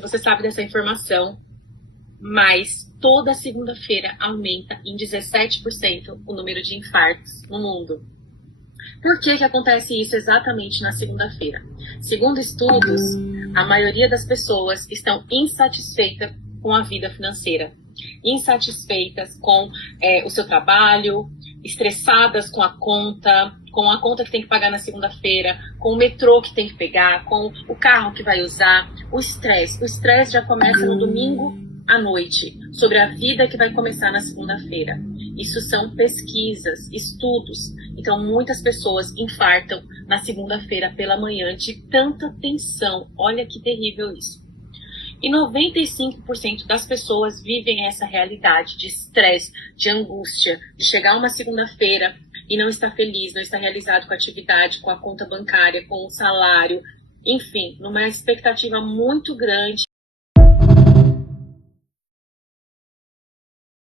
Você sabe dessa informação, mas toda segunda-feira aumenta em 17% o número de infartos no mundo. Por que acontece isso exatamente na segunda-feira? Segundo estudos, a maioria das pessoas estão insatisfeitas com a vida financeira, insatisfeitas com o seu trabalho, estressadas com a conta que tem que pagar na segunda-feira, com o metrô que tem que pegar, com o carro que vai usar, o estresse. O estresse já começa no domingo à noite, sobre a vida que vai começar na segunda-feira. Isso são pesquisas, estudos. Então, muitas pessoas infartam na segunda-feira pela manhã de tanta tensão. Olha que terrível isso. E 95% das pessoas vivem essa realidade de estresse, de angústia, de chegar uma segunda-feira e não estar feliz, não estar realizado com a atividade, com a conta bancária, com o salário, enfim, numa expectativa muito grande.